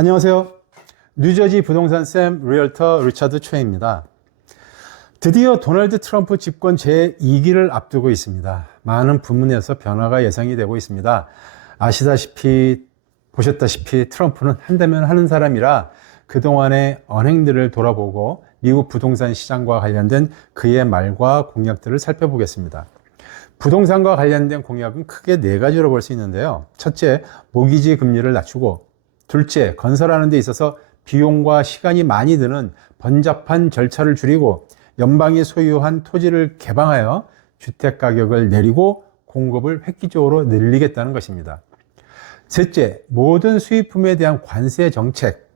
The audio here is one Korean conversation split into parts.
안녕하세요. 뉴저지 부동산 샘 리얼터 리차드 최입니다. 드디어 도널드 트럼프 집권 제2기를 앞두고 있습니다. 많은 부문에서 변화가 예상이 되고 있습니다. 보셨다시피 트럼프는 한다면 하는 사람이라 그동안의 언행들을 돌아보고 미국 부동산 시장과 관련된 그의 말과 공약들을 살펴보겠습니다. 부동산과 관련된 공약은 크게 네 가지로 볼 수 있는데요. 첫째, 모기지 금리를 낮추고, 둘째, 건설하는 데 있어서 비용과 시간이 많이 드는 번잡한 절차를 줄이고 연방이 소유한 토지를 개방하여 주택 가격을 내리고 공급을 획기적으로 늘리겠다는 것입니다. 셋째, 모든 수입품에 대한 관세 정책.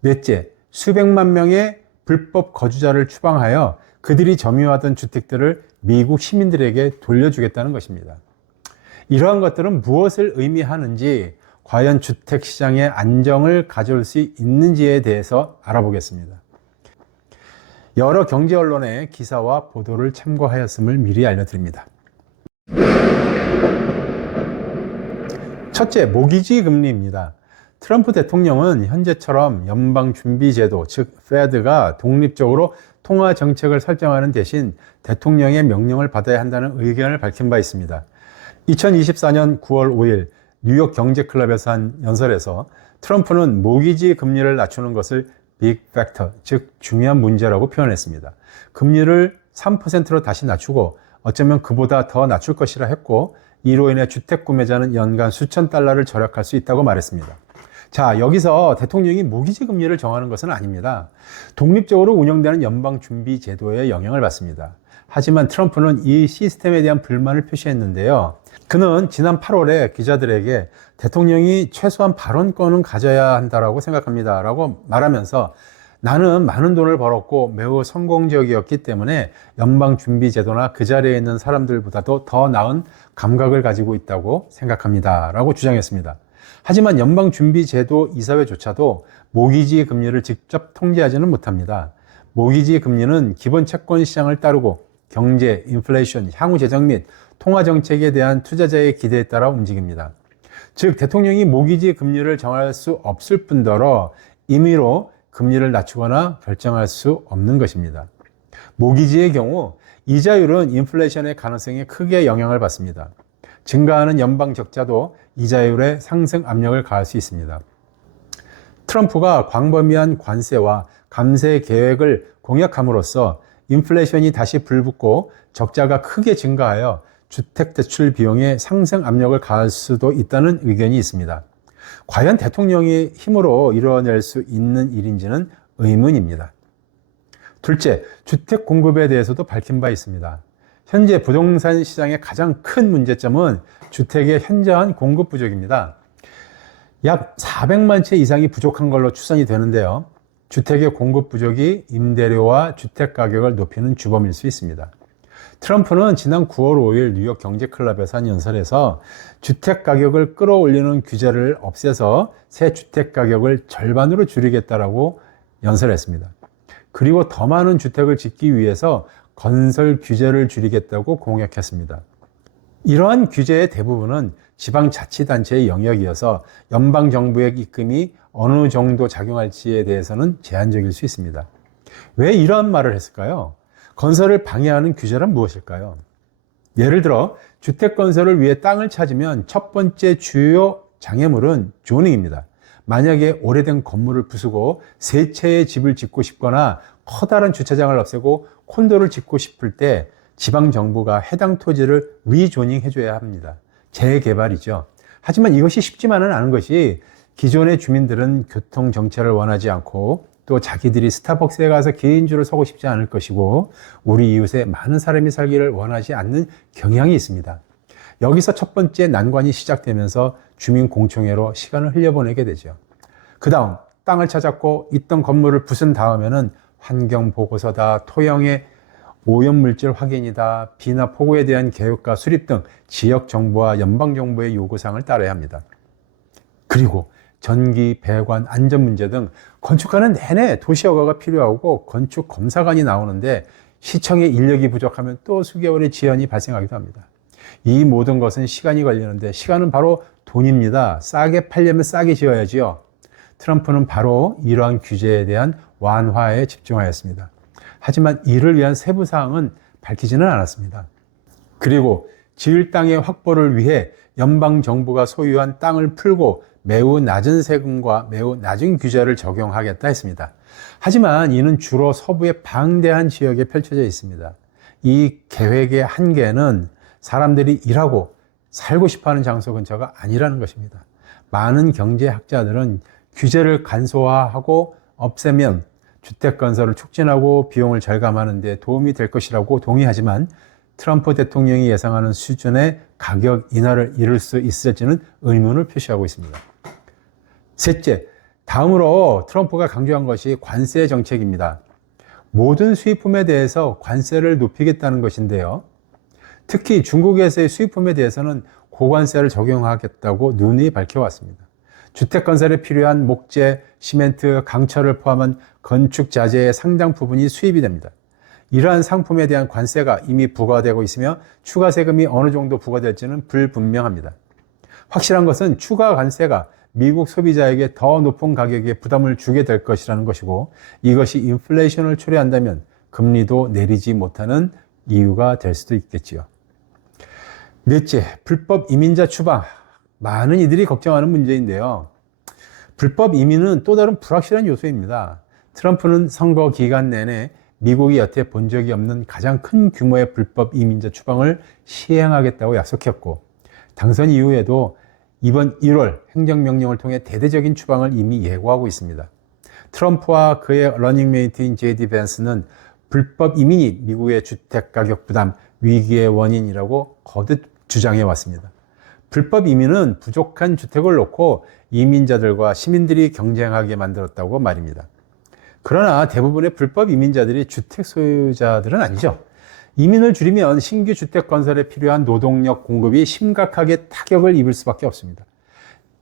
넷째, 수백만 명의 불법 거주자를 추방하여 그들이 점유하던 주택들을 미국 시민들에게 돌려주겠다는 것입니다. 이러한 것들은 무엇을 의미하는지, 과연 주택시장의 안정을 가져올 수 있는지에 대해서 알아보겠습니다. 여러 경제 언론의 기사와 보도를 참고하였음을 미리 알려드립니다. 첫째, 모기지 금리입니다. 트럼프 대통령은 현재처럼 연방준비제도, 즉 페드가 독립적으로 통화 정책을 설정하는 대신 대통령의 명령을 받아야 한다는 의견을 밝힌 바 있습니다. 2024년 9월 5일 뉴욕 경제클럽에서 한 연설에서 트럼프는 모기지 금리를 낮추는 것을 빅 팩터, 즉 중요한 문제라고 표현했습니다. 금리를 3%로 다시 낮추고 어쩌면 그보다 더 낮출 것이라 했고, 이로 인해 주택 구매자는 연간 수천 달러를 절약할 수 있다고 말했습니다. 자, 여기서 대통령이 모기지 금리를 정하는 것은 아닙니다. 독립적으로 운영되는 연방준비제도의 영향을 받습니다. 하지만 트럼프는 이 시스템에 대한 불만을 표시했는데요. 그는 지난 8월에 기자들에게 대통령이 최소한 발언권은 가져야 한다고 생각합니다 라고 말하면서, 나는 많은 돈을 벌었고 매우 성공적이었기 때문에 연방준비제도나 그 자리에 있는 사람들보다도 더 나은 감각을 가지고 있다고 생각합니다 라고 주장했습니다. 하지만 연방준비제도 이사회조차도 모기지 금리를 직접 통제하지는 못합니다. 모기지 금리는 기본 채권 시장을 따르고 경제, 인플레이션, 향후 재정 및 통화 정책에 대한 투자자의 기대에 따라 움직입니다. 즉, 대통령이 모기지 금리를 정할 수 없을 뿐더러 임의로 금리를 낮추거나 결정할 수 없는 것입니다. 모기지의 경우 이자율은 인플레이션의 가능성에 크게 영향을 받습니다. 증가하는 연방 적자도 이자율에 상승 압력을 가할 수 있습니다. 트럼프가 광범위한 관세와 감세 계획을 공약함으로써 인플레이션이 다시 불붙고 적자가 크게 증가하여 주택대출 비용에 상승 압력을 가할 수도 있다는 의견이 있습니다. 과연 대통령의 힘으로 이뤄낼 수 있는 일인지는 의문입니다. 둘째, 주택 공급에 대해서도 밝힌 바 있습니다. 현재 부동산 시장의 가장 큰 문제점은 주택의 현저한 공급 부족입니다. 약 400만 채 이상이 부족한 걸로 추산이 되는데요. 주택의 공급 부족이 임대료와 주택 가격을 높이는 주범일 수 있습니다. 트럼프는 지난 9월 5일 뉴욕 경제클럽에서 한 연설에서 주택 가격을 끌어올리는 규제를 없애서 새 주택 가격을 절반으로 줄이겠다라고 연설했습니다. 그리고 더 많은 주택을 짓기 위해서 건설 규제를 줄이겠다고 공약했습니다. 이러한 규제의 대부분은 지방자치단체의 영역이어서 연방정부의 입금이 어느 정도 작용할지에 대해서는 제한적일 수 있습니다. 왜 이러한 말을 했을까요? 건설을 방해하는 규제란 무엇일까요? 예를 들어 주택 건설을 위해 땅을 찾으면 첫 번째 주요 장애물은 조닝입니다. 만약에 오래된 건물을 부수고 세 채의 집을 짓고 싶거나 커다란 주차장을 없애고 콘도를 짓고 싶을 때 지방정부가 해당 토지를 리조닝 해줘야 합니다. 재개발이죠. 하지만 이것이 쉽지만은 않은 것이, 기존의 주민들은 교통정체를 원하지 않고 또 자기들이 스타벅스에 가서 긴 줄을 서고 싶지 않을 것이고, 우리 이웃에 많은 사람이 살기를 원하지 않는 경향이 있습니다. 여기서 첫 번째 난관이 시작되면서 주민공청회로 시간을 흘려보내게 되죠. 그 다음 땅을 찾았고 있던 건물을 부순 다음에는 환경보고서다, 토양의 오염물질 확인이다, 비나 폭우에 대한 계획과 수립 등 지역정부와 연방정부의 요구사항을 따라야 합니다. 그리고 전기, 배관, 안전 문제 등 건축하는 내내 도시허가가 필요하고 건축 검사관이 나오는데 시청의 인력이 부족하면 또 수개월의 지연이 발생하기도 합니다. 이 모든 것은 시간이 걸리는데 시간은 바로 돈입니다. 싸게 팔려면 싸게 지어야지요. 트럼프는 바로 이러한 규제에 대한 완화에 집중하였습니다. 하지만 이를 위한 세부 사항은 밝히지는 않았습니다. 그리고 지을 땅의 확보를 위해 연방 정부가 소유한 땅을 풀고 매우 낮은 세금과 매우 낮은 규제를 적용하겠다 했습니다. 하지만 이는 주로 서부의 방대한 지역에 펼쳐져 있습니다. 이 계획의 한계는 사람들이 일하고 살고 싶어하는 장소 근처가 아니라는 것입니다. 많은 경제학자들은 규제를 간소화하고 없애면 주택 건설을 촉진하고 비용을 절감하는 데 도움이 될 것이라고 동의하지만 트럼프 대통령이 예상하는 수준의 가격 인하를 이룰 수 있을지는 의문을 표시하고 있습니다. 셋째, 다음으로 트럼프가 강조한 것이 관세 정책입니다. 모든 수입품에 대해서 관세를 높이겠다는 것인데요. 특히 중국에서의 수입품에 대해서는 고관세를 적용하겠다고 누누이 밝혀왔습니다. 주택 건설에 필요한 목재, 시멘트, 강철을 포함한 건축 자재의 상당 부분이 수입이 됩니다. 이러한 상품에 대한 관세가 이미 부과되고 있으며 추가 세금이 어느 정도 부과될지는 불분명합니다. 확실한 것은 추가 관세가 미국 소비자에게 더 높은 가격에 부담을 주게 될 것이라는 것이고 이것이 인플레이션을 초래한다면 금리도 내리지 못하는 이유가 될 수도 있겠지요. 넷째, 불법 이민자 추방. 많은 이들이 걱정하는 문제인데요. 불법 이민은 또 다른 불확실한 요소입니다. 트럼프는 선거 기간 내내 미국이 여태 본 적이 없는 가장 큰 규모의 불법 이민자 추방을 시행하겠다고 약속했고 당선 이후에도 이번 1월 행정명령을 통해 대대적인 추방을 이미 예고하고 있습니다. 트럼프와 그의 러닝메이트인 JD 벤스는 불법 이민이 미국의 주택가격 부담 위기의 원인이라고 거듭 주장해 왔습니다. 불법 이민은 부족한 주택을 놓고 이민자들과 시민들이 경쟁하게 만들었다고 말입니다. 그러나 대부분의 불법 이민자들이 주택 소유자들은 아니죠. 이민을 줄이면 신규 주택 건설에 필요한 노동력 공급이 심각하게 타격을 입을 수밖에 없습니다.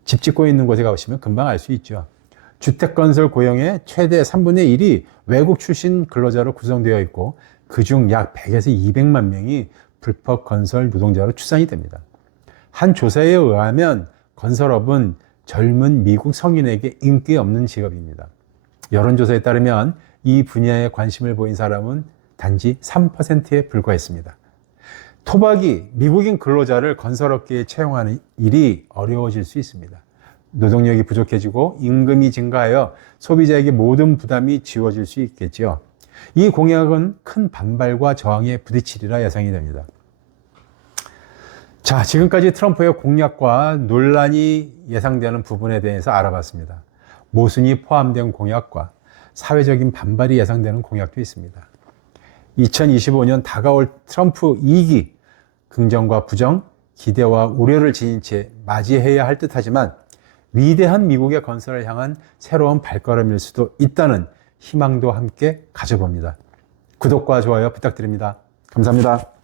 집 짓고 있는 곳에 가보시면 금방 알 수 있죠. 주택 건설 고용의 최대 3분의 1이 외국 출신 근로자로 구성되어 있고 그중 약 100에서 200만 명이 불법 건설 노동자로 추산이 됩니다. 한 조사에 의하면 건설업은 젊은 미국 성인에게 인기 없는 직업입니다. 여론조사에 따르면 이 분야에 관심을 보인 사람은 단지 3%에 불과했습니다. 토박이 미국인 근로자를 건설업계에 채용하는 일이 어려워질 수 있습니다. 노동력이 부족해지고 임금이 증가하여 소비자에게 모든 부담이 지워질 수 있겠죠. 이 공약은 큰 반발과 저항에 부딪히리라 예상이 됩니다. 자, 지금까지 트럼프의 공약과 논란이 예상되는 부분에 대해서 알아봤습니다. 모순이 포함된 공약과 사회적인 반발이 예상되는 공약도 있습니다. 2025년 다가올 트럼프 2기, 긍정과 부정, 기대와 우려를 지닌 채 맞이해야 할 듯하지만 위대한 미국의 건설을 향한 새로운 발걸음일 수도 있다는 희망도 함께 가져봅니다. 구독과 좋아요 부탁드립니다. 감사합니다.